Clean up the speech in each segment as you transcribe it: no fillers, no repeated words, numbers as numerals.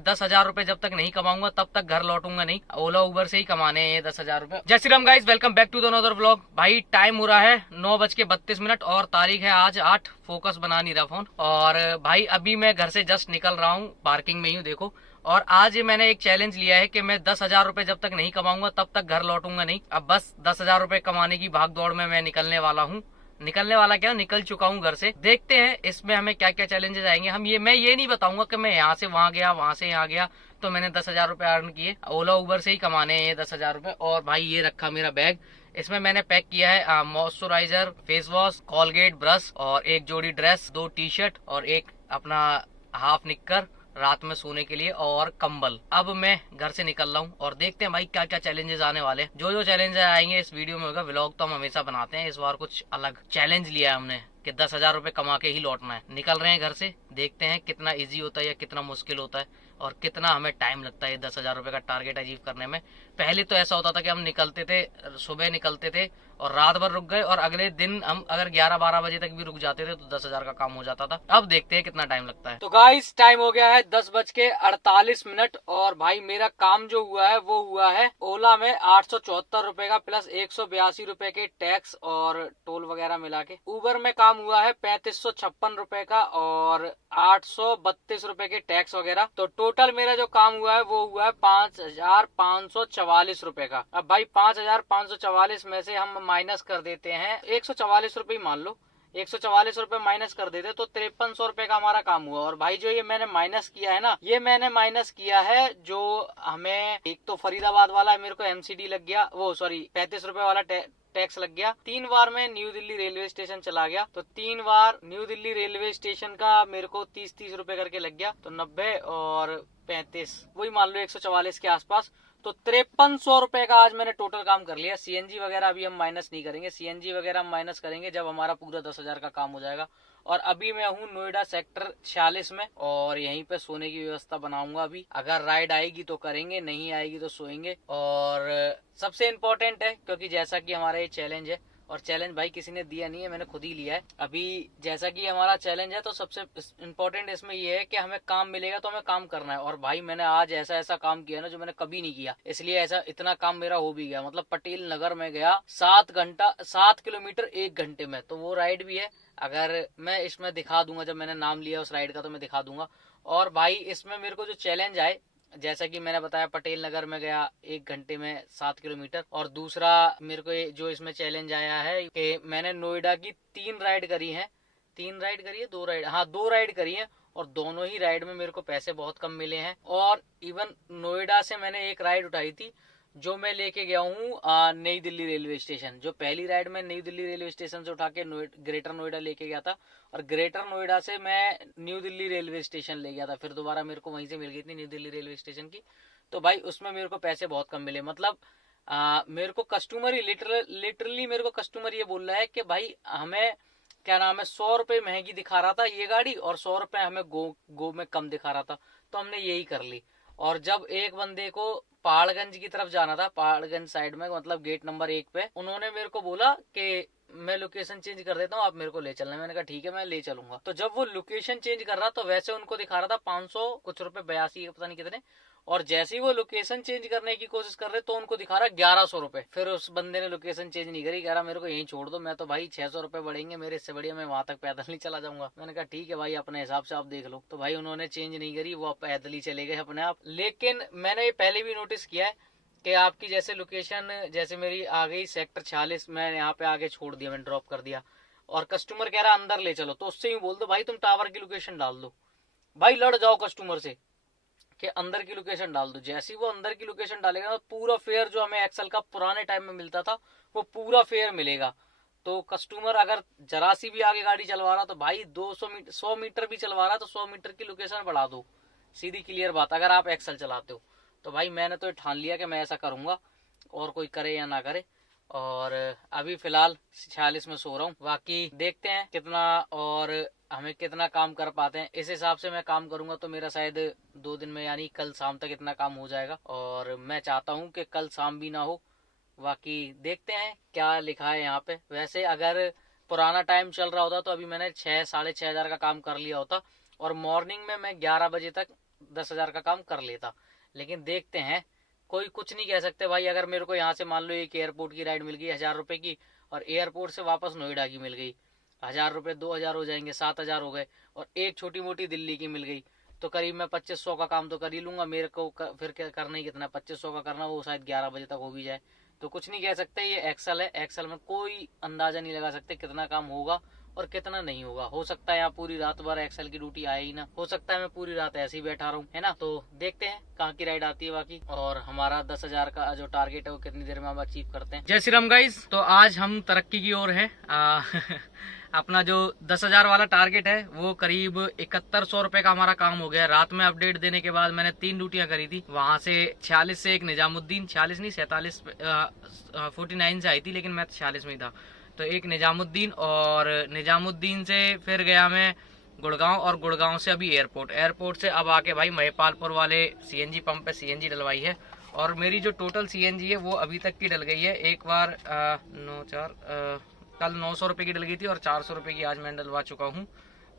10,000 रुपए जब तक नहीं कमाऊंगा तब तक घर लौटूंगा नहीं। ओला उबर से ही कमाने हैं ये 10,000 रुपए। जय Shri Ram guys, welcome back to the another vlog. भाई टाइम हो रहा है 9:32 और तारीख है आज 8। फोकस बना नहीं रहा फोन। और भाई अभी मैं घर से जस्ट निकल रहा हूँ, पार्किंग में ही हूँ देखो। और आज मैंने एक चैलेंज लिया है कि मैं 10,000 रुपए जब तक नहीं कमाऊंगा तब तक घर लौटूंगा नहीं। अब बस 10,000 रुपए कमाने की भाग दौड़ में मैं निकलने वाला हूँ। निकलने वाला क्या, निकल चुका हूँ घर से। देखते हैं इसमें हमें क्या क्या चैलेंजेस आएंगे। मैं ये नहीं बताऊंगा कि मैं यहाँ से वहां गया, वहां से यहाँ गया तो मैंने 10,000 रुपए अर्न किए। ओला उबर से ही कमाने हैं ये 10,000 रुपए। और भाई ये रखा मेरा बैग, इसमें मैंने पैक किया है moisturiser, face wash, Colgate brush और एक जोड़ी ड्रेस, 2 टी-शर्ट और एक अपना हाफ निक्कर रात में सोने के लिए और कंबल। अब मैं घर से निकल रहा हूँ और देखते हैं भाई क्या क्या चैलेंजेस आने वाले हैं। जो जो चैलेंजेस आएंगे इस वीडियो में होगा। व्लॉग तो हम हमेशा बनाते हैं, इस बार कुछ अलग चैलेंज लिया है हमने कि 10,000 रुपए कमा के ही लौटना है। निकल रहे हैं घर से, देखते हैं कितना इजी होता है या कितना मुश्किल होता है और कितना हमें टाइम लगता है 10,000 रुपए का टारगेट अचीव करने में। पहले तो ऐसा होता था कि हम निकलते थे, सुबह निकलते थे और रात भर रुक गए और अगले दिन हम अगर 11-12 बजे तक भी रुक जाते थे तो 10,000 का काम हो जाता था। अब देखते हैं कितना टाइम लगता है। तो गाइस टाइम हो गया है 10:48 और भाई मेरा काम जो हुआ है वो हुआ है ओला में 874 रुपए का प्लस 182 रुपए के टैक्स और टोल वगैरह मिला के। उबर में काम हुआ है 3556 रुपए का और 832 रुपए के टैक्स वगैरह। तो टोटल मेरा जो काम हुआ है वो हुआ है 5,544 रुपए का। अब भाई 5,544 में से हम माइनस कर देते हैं 144 रुपए ही मान लो, 144 रुपए माइनस कर देते तो 5300 रुपए का हमारा काम हुआ। और भाई जो ये मैंने माइनस किया है ना, ये मैंने माइनस किया है जो हमें एक तो फरीदाबाद वाला मेरे को एमसीडी लग गया, वो सॉरी 35 रुपए वाला टैक्स लग गया। 3 बार मैं न्यू दिल्ली रेलवे स्टेशन चला गया तो 3 बार न्यू दिल्ली रेलवे स्टेशन का मेरे को 30-30 रुपए करके लग गया। तो 90 और 35 वही मान लो 144 के आसपास। तो 5300 रुपए का आज मैंने टोटल काम कर लिया। सीएनजी वगैरह अभी हम माइनस नहीं करेंगे, सीएनजी वगैरह हम माइनस करेंगे जब हमारा पूरा 10,000 का काम हो जाएगा। और अभी मैं हूँ नोएडा सेक्टर 46 में और यहीं पे सोने की व्यवस्था बनाऊंगा। अभी अगर राइड आएगी तो करेंगे, नहीं आएगी तो सोएंगे। और सबसे इम्पोर्टेंट है क्योंकि जैसा कि हमारा ये चैलेंज है और चैलेंज भाई किसी ने दिया नहीं है, मैंने खुद ही लिया है। अभी जैसा कि हमारा चैलेंज है तो सबसे इम्पोर्टेंट इसमें ये है कि हमें काम मिलेगा तो हमें काम करना है। और भाई मैंने आज ऐसा ऐसा काम किया ना जो मैंने कभी नहीं किया, इसलिए ऐसा इतना काम मेरा हो भी गया। मतलब पटेल नगर में गया 7 किलोमीटर 1 घंटे में, तो वो राइड भी है। अगर मैं इसमें दिखा दूंगा, जब मैंने नाम लिया उस राइड का तो मैं दिखा दूंगा। और भाई इसमें मेरे को जो चैलेंज आए, जैसा कि मैंने बताया पटेल नगर में गया 1 घंटे में 7 किलोमीटर। और दूसरा मेरे को जो इसमें चैलेंज आया है कि मैंने नोएडा की 3 राइड करी है। 3 राइड करी है, 2 राइड, हाँ 2 राइड करी है और दोनों ही राइड में मेरे को पैसे बहुत कम मिले हैं। और इवन नोएडा से मैंने एक राइड उठाई थी जो मैं लेके गया हूँ नई दिल्ली रेलवे स्टेशन। जो पहली राइड में नई दिल्ली रेलवे स्टेशन से उठा के ग्रेटर नोएडा लेके गया था और ग्रेटर नोएडा से मैं न्यू दिल्ली रेलवे स्टेशन ले गया था। फिर दोबारा मेरे को वहीं से मिल गई थी न्यू दिल्ली रेलवे स्टेशन की। तो भाई उसमें मेरे को पैसे बहुत कम मिले। मतलब मेरे को कस्टमर ही लिटरली मेरे को कस्टमर ये बोल रहा है कि भाई हमें क्या नाम है 100 रुपए महंगी दिखा रहा था ये गाड़ी और 100 रुपए हमें गो में कम दिखा रहा था, तो हमने यही कर ली। और जब एक बंदे को पहाड़गंज की तरफ जाना था, पहाड़गंज साइड में, मतलब गेट नंबर 1 पे, उन्होंने मेरे को बोला कि मैं लोकेशन चेंज कर देता हूँ, आप मेरे को ले चलना। मैंने कहा ठीक है मैं ले चलूंगा। तो जब वो लोकेशन चेंज कर रहा तो वैसे उनको दिखा रहा था 500 कुछ रुपए, 82 पता नहीं कितने। और जैसे ही वो लोकेशन चेंज करने की कोशिश कर रहे तो उनको दिखा रहा 1100 रुपए। फिर उस बंदे ने लोकेशन चेंज नहीं करी, कह रहा मेरे को यहीं छोड़ दो, मैं तो भाई 600 रुपए बढ़ेंगे मेरे, इससे बढ़िया मैं वहां तक पैदल नहीं चला जाऊंगा। मैंने कहा ठीक है भाई अपने हिसाब से आप देख लो। तो भाई उन्होंने चेंज नहीं करी, वो पैदल ही चले गए अपने आप। लेकिन मैंने ये पहले भी नोटिस किया है कि आपकी जैसे लोकेशन, जैसे मेरी आ गई सेक्टर 46, मैं यहाँ पे आगे छोड़ दिया, मैंने ड्रॉप कर दिया और कस्टमर कह रहा अंदर ले चलो, तो उससे ही बोल दो भाई तुम टावर की लोकेशन डाल दो। भाई लड़ जाओ कस्टमर से कि अंदर की लोकेशन डाल दो। जैसे ही वो अंदर की लोकेशन डालेगा तो पूरा फेयर जो हमें एक्सल का पुराने टाइम में मिलता था वो पूरा फेयर मिलेगा। तो कस्टमर अगर जरा सी भी आगे गाड़ी चलवा रहा तो भाई 200 मीटर 100 मीटर भी चलवा रहा तो 100 मीटर की लोकेशन बढ़ा दो, सीधी क्लियर बात, अगर आप एक्सल चलाते हो। तो भाई मैंने तो ठान लिया कि मैं ऐसा करूंगा, और कोई करे या ना करे। और अभी फिलहाल 46 में सो रहा हूँ, बाकी देखते हैं कितना और हमें कितना काम कर पाते हैं। इस हिसाब से मैं काम करूंगा तो मेरा शायद 2 दिन में यानी कल शाम तक इतना काम हो जाएगा। और मैं चाहता हूँ कि कल शाम भी ना हो, बाकी देखते हैं क्या लिखा है यहाँ पे। वैसे अगर पुराना टाइम चल रहा होता तो अभी मैंने 6 साढ़े 6 हजार का काम कर लिया होता। और मॉर्निंग में मैं 11 बजे तक 10,000 का काम कर लेता। लेकिन देखते हैं, कोई कुछ नहीं कह सकते भाई। अगर मेरे को यहाँ से मान लो एक एयरपोर्ट की राइड मिल गई 1,000 रुपए की, और एयरपोर्ट से वापस नोएडा की मिल गई, 1,000 रुपए 2,000 हो जाएंगे, 7,000 हो गए। और एक छोटी मोटी दिल्ली की मिल गई, तो करीब मैं 2500 का काम तो कर ही लूंगा। मेरे को फिर क्या करना ही कितना, 2500 का करना, वो शायद 11 बजे तक हो भी जाए। तो कुछ नहीं कह सकते, ये एक्सेल है, एक्सेल में कोई अंदाजा नहीं लगा सकते कितना काम होगा और कितना नहीं होगा। हो सकता है यहाँ पूरी रात भर एक्सेल की ड्यूटी आए ही ना, हो सकता है मैं पूरी रात ऐसे ही बैठा रहूं, है ना। तो देखते हैं कहाँ की राइड आती है बाकी, और हमारा 10,000 का जो टारगेट है वो कितनी देर में हम अचीव करते हैं। जय श्री राम गाइस। तो आज हम तरक्की की ओर है। अपना जो 10,000 वाला टारगेट है वो करीब 7100 रुपए का हमारा काम हो गया। रात में अपडेट देने के बाद मैंने 3 ड्यूटियां करी थी। वहां से 46 से एक निजामुद्दीन, 46 नहीं 47 49 से आई थी, लेकिन मैं 46 में ही था। तो एक निजामुद्दीन, और निजामुद्दीन से फिर गया मैं गुड़गांव, और गुड़गांव से अभी एयरपोर्ट से अब आके भाई महिपालपुर वाले सीएनजी पंप पे सीएनजी डलवाई है। और मेरी जो टोटल सीएनजी है वो अभी तक की डल गई है। एक बार 9 4 कल 900 रुपये की डल गई थी, और 400 रुपये की आज मैं डलवा चुका हूँ।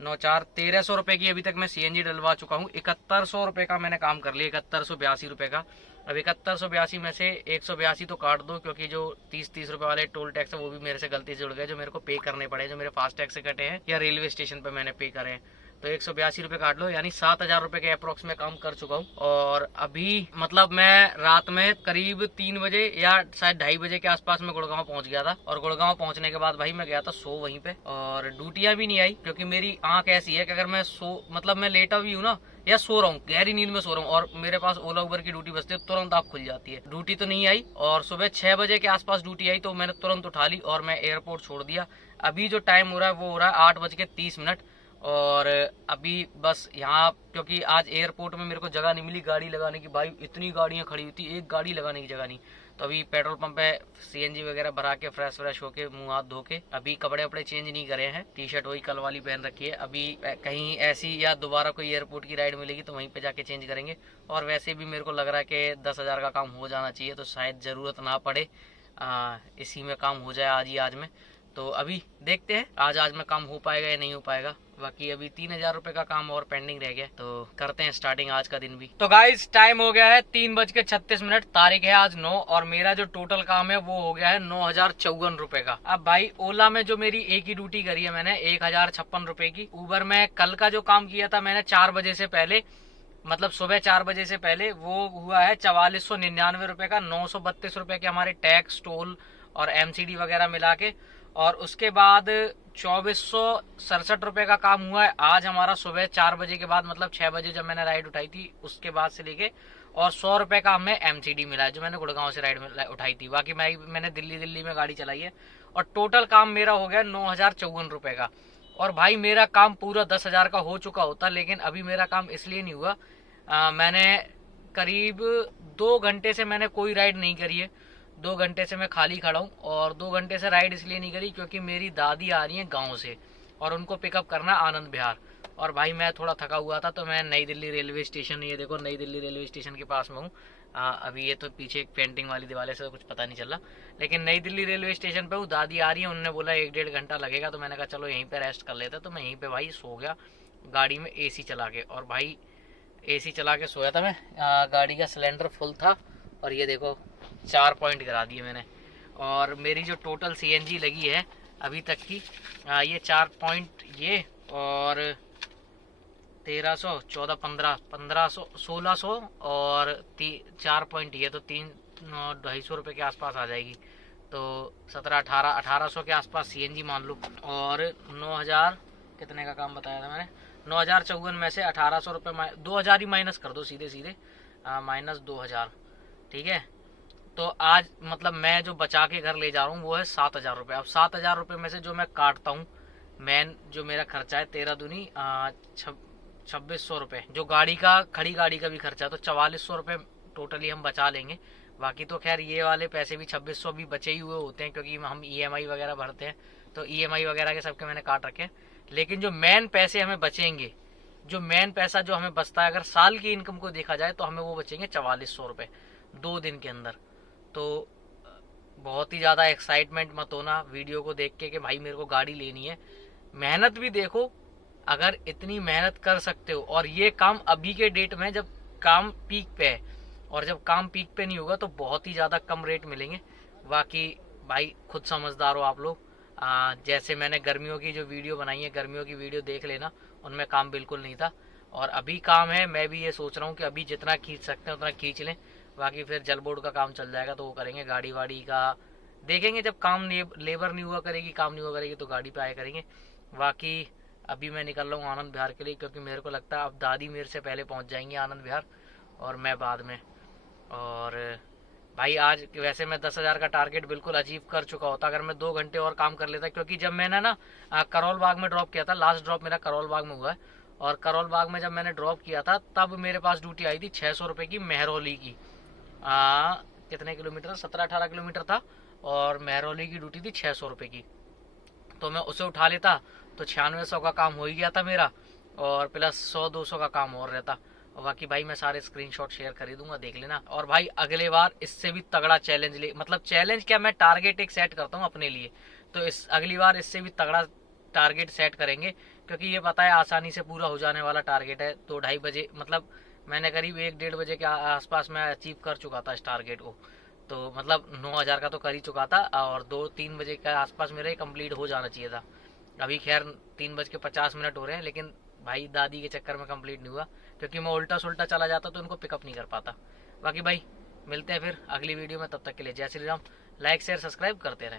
9 4 1300 रुपये की अभी तक मैं सीएनजी डलवा चुका हूँ। 7100 रुपये का मैंने काम कर लिया, 7182 रुपये का। अब 7182 में से 182 तो काट दो, क्योंकि जो 30 रुपये वाले टोल टैक्स है वो भी मेरे से गलती से जुड़ गए, जो मेरे को पे करने पड़े, जो मेरे फास्ट टैक्स से कटे हैं या रेलवे स्टेशन पे मैंने पे करे हैं। तो 182 रुपये काट लो, यानी 7,000 रुपये के अप्रोक्स में काम कर चुका हूँ। और अभी मतलब मैं रात में करीब 3 बजे या शायद 2:30 बजे के आसपास में गुड़गांव पहुंच गया था। और गुड़गांव पहुंचने के बाद भाई मैं गया था सो वहीं पे, और ड्यूटियां भी नहीं आई, क्योंकि मेरी आंख ऐसी है कि अगर मैं मतलब मैं लेटा भी हूँ ना या सो रहा हूँ, गहरी नींद में सो रहा हूँ, और मेरे पास ओला उबर की ड्यूटी बजती है, तुरंत आँख खुल जाती है। ड्यूटी तो नहीं आई, और सुबह 6 बजे के आसपास ड्यूटी आई, तो मैंने तुरंत उठा ली और मैं एयरपोर्ट छोड़ दिया। अभी जो टाइम हो रहा है वो हो रहा है 8:30। और अभी बस यहाँ, क्योंकि आज एयरपोर्ट में मेरे को जगह नहीं मिली गाड़ी लगाने की, भाई इतनी गाड़ियाँ खड़ी हुई थी, एक गाड़ी लगाने की जगह नहीं। तो अभी पेट्रोल पंप पे सीएनजी वगैरह भरा के फ्रेश होके मुंह हाथ धो के, अभी कपड़े वपड़े चेंज नहीं करे हैं, टी शर्ट वही कल वाली पहन रखी है। अभी कहीं ऐसी या दोबारा कोई एयरपोर्ट की राइड मिलेगी तो वहीं पे जाके चेंज करेंगे। और वैसे भी मेरे को लग रहा है कि 10,000 का काम हो जाना चाहिए, तो शायद ज़रूरत ना पड़े, इसी में काम हो जाए आज में। तो अभी देखते हैं आज में काम हो पाएगा या नहीं हो पाएगा। बाकी अभी 3,000 रुपए का काम और पेंडिंग रह गया, तो करते हैं स्टार्टिंग आज का दिन भी। तो गाइस टाइम हो गया है 3:36, तारीख है आज 9, और मेरा जो टोटल काम है वो हो गया है 9,054 रुपए का। अब भाई ओला में जो मेरी एक ही ड्यूटी करी है मैंने 1,056 रुपए की। उबर में कल का जो काम किया था मैंने 4 बजे से पहले, मतलब सुबह 4 बजे से पहले, वो हुआ है 4499 रुपए का। 932 रुपए के हमारे टैक्स, टोल और एमसीडी वगैरह मिला के। और उसके बाद 2467 रुपए का काम हुआ है आज हमारा सुबह 4 बजे के बाद, मतलब 6 बजे जब मैंने राइड उठाई थी उसके बाद से लेके। और 100 रुपए का हमें एमसीडी मिला है, जो मैंने गुड़गांव से राइड उठाई थी। बाकी मैंने दिल्ली में गाड़ी चलाई है। और टोटल काम मेरा हो गया 9,054 रुपए का। और भाई मेरा काम पूरा 10,000 का हो चुका होता, लेकिन अभी मेरा काम इसलिए नहीं हुआ, मैंने करीब 2 घंटे से मैंने कोई राइड नहीं करी है। 2 घंटे से मैं खाली खड़ा हूँ, और 2 घंटे से राइड इसलिए नहीं करी क्योंकि मेरी दादी आ रही है गांव से, और उनको पिकअप करना आनंद विहार। और भाई मैं थोड़ा थका हुआ था, तो मैं नई दिल्ली रेलवे स्टेशन, ये देखो नई दिल्ली रेलवे स्टेशन के पास में हूँ। अभी ये तो पीछे एक पेंटिंग वाली दीवार से तो कुछ पता नहीं चल रहा, लेकिन नई दिल्ली रेलवे स्टेशन पे हूँ। दादी आ रही है, उन्होंने बोला 1-1.5 घंटा लगेगा, तो मैंने कहा चलो यहीं पे रेस्ट कर लेते। तो मैं यहीं पे भाई सो गया गाड़ी में एसी चला के। और भाई एसी चला के सोया था मैं, गाड़ी का सिलेंडर फुल था, और ये देखो 4 पॉइंट करा दिए मैंने। और मेरी जो टोटल सीएनजी लगी है अभी तक की, ये 4 पॉइंट ये, और 1300 14 15 1500 1600, और 4 पॉइंट ये, तो 250 रुपये के आसपास आ जाएगी। तो 1800 के आसपास सीएनजी मान लो। और 9,000 कितने का काम बताया था मैंने, 9,054 में से 1800 रुपये 2,000 ही माइनस कर दो सीधे माइनस 2,000, ठीक है। तो आज मतलब मैं जो बचा के घर ले जा रहा हूँ वो है 7,000 रुपये। अब 7,000 रुपये में से जो मैं काटता हूँ, मैन जो मेरा खर्चा है 13 दूनी 2600 रुपये, जो गाड़ी का खड़ी गाड़ी का भी खर्चा है, तो 4400 रुपये टोटली हम बचा लेंगे। बाकी तो खैर ये वाले पैसे भी 2600 भी बचे ही हुए होते हैं, क्योंकि हम ईएमआई वगैरह भरते हैं, तो ईएमआई वगैरह के सबके मैंने काट रखे हैं। लेकिन जो मेन पैसे हमें बचेंगे, जो मेन पैसा जो हमें बचता है, अगर साल की इनकम को देखा जाए तो हमें वो बचेंगे 4400 रुपये 2 दिन के अंदर। तो बहुत ही ज़्यादा एक्साइटमेंट मत होना वीडियो को देख के कि भाई मेरे को गाड़ी लेनी है। मेहनत भी देखो, अगर इतनी मेहनत कर सकते हो, और ये काम अभी के डेट में जब काम पीक पे है, और जब काम पीक पे नहीं होगा तो बहुत ही ज़्यादा कम रेट मिलेंगे। बाकी भाई खुद समझदार हो आप लोग। जैसे मैंने गर्मियों की जो वीडियो बनाई है, गर्मियों की वीडियो देख लेना, उनमें काम बिल्कुल नहीं था, और अभी काम है। मैं भी ये सोच रहा हूँ कि अभी जितना खींच सकते हैं उतना खींच लें, बाकी फिर जल बोर्ड का काम चल जाएगा तो वो करेंगे, गाड़ी वाड़ी का देखेंगे जब काम लेबर नहीं हुआ करेगी, काम नहीं हुआ करेगी तो गाड़ी पे आया करेंगे। बाकी अभी मैं निकल रहा हूँ आनंद विहार के लिए, क्योंकि मेरे को लगता है अब दादी मेरे से पहले पहुँच जाएंगी आनंद विहार, और मैं बाद में। और भाई आज वैसे मैं 10,000 का टारगेट बिल्कुल अचीव कर चुका होता अगर मैं 2 घंटे और काम कर लेता, क्योंकि जब मैंने ना करोल बाग में ड्रॉप किया था, लास्ट ड्रॉप मेरा करोल बाग में हुआ है, और करोल बाग में जब मैंने ड्रॉप किया था तब मेरे पास ड्यूटी आई थी 600 रुपये की मेहरौली की। कितने किलोमीटर, 17-18 किलोमीटर था, और मेहरौली की ड्यूटी थी 600 रुपये की। तो मैं उसे उठा लेता तो 9600 का काम हो ही गया था मेरा, और प्लस 100-200 का काम और रहता। और बाकी भाई मैं सारे स्क्रीनशॉट शेयर कर ही दूंगा, देख लेना। और भाई अगले बार इससे भी तगड़ा चैलेंज ले, मतलब चैलेंज क्या, मैं टारगेट एक सेट करता हूँ अपने लिए, तो इस अगली बार इससे भी तगड़ा टारगेट सेट करेंगे, क्योंकि ये पता है आसानी से पूरा हो जाने वाला टारगेट है। 2-2:30 बजे, मतलब मैंने करीब 1-1:30 बजे के आसपास मैं अचीव कर चुका था इस टारगेट को, तो मतलब 9,000 का तो कर ही चुका था, और 2-3 बजे के आसपास मेरा कंप्लीट हो जाना चाहिए था। अभी खैर 3:50 हो रहे हैं, लेकिन भाई दादी के चक्कर में कंप्लीट नहीं हुआ, क्योंकि मैं उल्टा सुल्टा चला जाता तो इनको पिकअप नहीं कर पाता। बाकी भाई मिलते हैं फिर अगली वीडियो में, तब तक के लिए जय Shri Ram. Like share subscribe करते रहें।